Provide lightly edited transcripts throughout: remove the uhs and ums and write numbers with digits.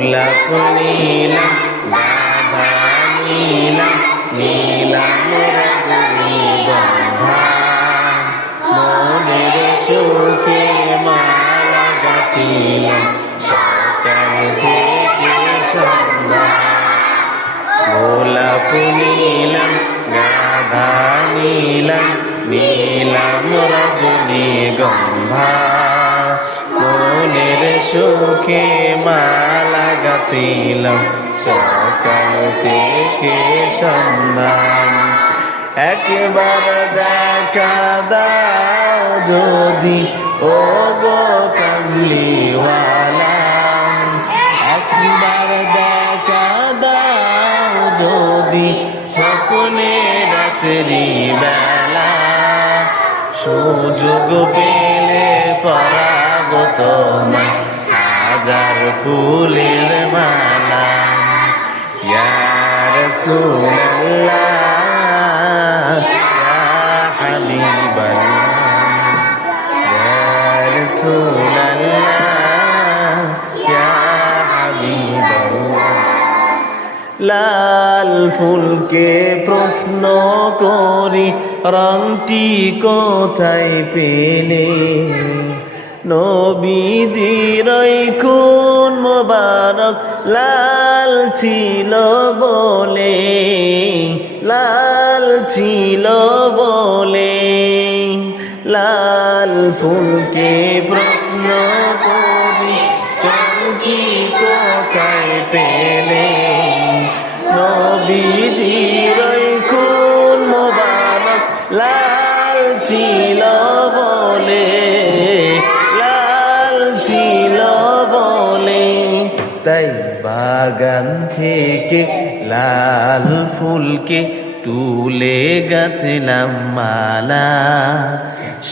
গোলাপ নীলাম গাধা নীলাম নীলাম রজনীগন্ধা মনের সুখে মালা গাঁথিলাম সকাল থেকে সন্ধ্যা গোলাপ নীলাম গাধা নীলাম নীলাম রজনীগন্ধা মনের সুখে মালা গাঁথিলাম সকাল থেকে সন্ধ্যা একবার দেখা দাও যদি ও গো কামলিওয়ালা একবার দেখা দাও যদি স্বপ্নে রাত্রি বেলা সুযোগ পেলে পরাব তোমায় হাজার ফুলের মালা ইয়া রাসূলুল্লাহ ইয়া হাবিবাল্লাহ ইয়া রাসূলুল্লাহ ইয়া হাবিবাল্লাহ লাল ফুলকে প্রশ্ন করি রংটি কোথায় পেলে নবীজির খুন মোবারক লাল ছিল বলে লাল ছিল বলে লাল ফুলকে প্রশ্ন করি রংটি কোথায় পেলে নবীজির খুন মোবারক লাল ছিল বলে লাল ছিল বলে তাই বাগান থেকে লাল ফুলকে তুলে গাঁথলাম মালা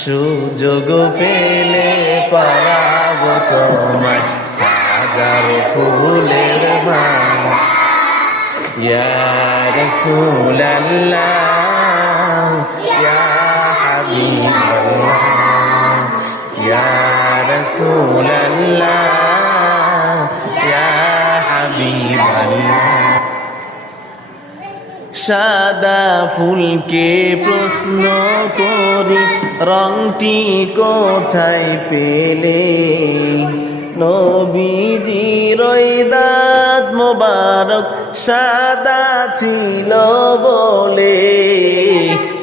সুযোগ পেলে পরাব তোমায় হাজার ফুলের মালা ইয়া রাসূলুল্লাহ ইয়া হাবিবাল্লাহ ইয়া রাসূলুল্লাহ ইয়া হাবিবাল্লাহ সাদা ফুলকে প্রশ্ন করি রংটি কোথায় পেলে নবীজির দাঁত মোবারক সাদা ছিল বলে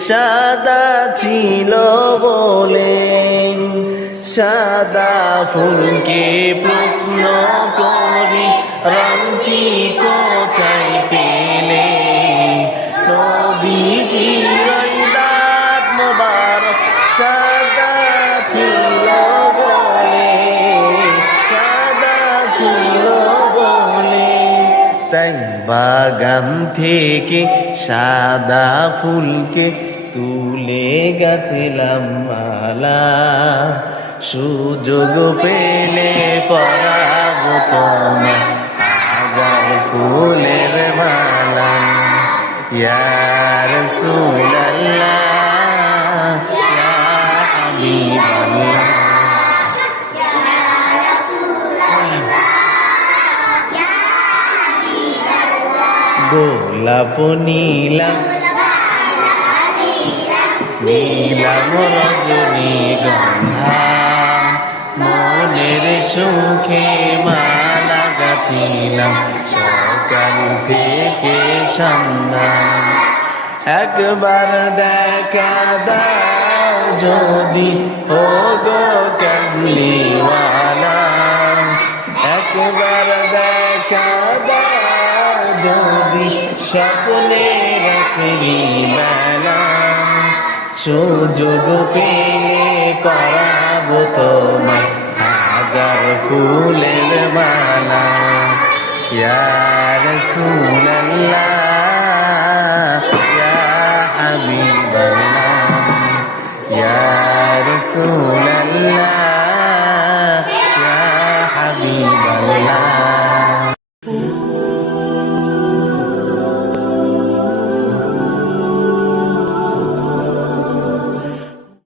সাদা ছিল বলে সাদা ফুলকে প্রশ্ন করি রংটি কোথায় পেলে নবীজির দাঁত মোবারক সাদা ছিল বলে সাদা ছিল বলে তাই বাগান থেকে সাদা ফুলকে তুলে গাঁথলাম মালা সুযোগ পেলে পরাব তোমায় হাজার ফুলের মালা ইয়া রাসূলুল্লাহ ইয়া হাবিবাল্লাহ গোলাপ নীলাম নীলাম রজনীগন্ধা মনের সুখে মালা গাঁথিলাম সকাল থেকে সন্ধ্যা একবার দেখা দাও যদি ও গো কামলিওয়ালা একবার দেখা দাও যদি স্বপ্নে রাত্রি বেলা সুযোগ পেলে পরাব তোমায় হাজার ফুলের মালা ইয়া রাসূলুল্লাহ ইয়া হাবিবাল্লাহ ইয়া রাসূলুল্লাহ ইয়া হাবিবাল্লাহ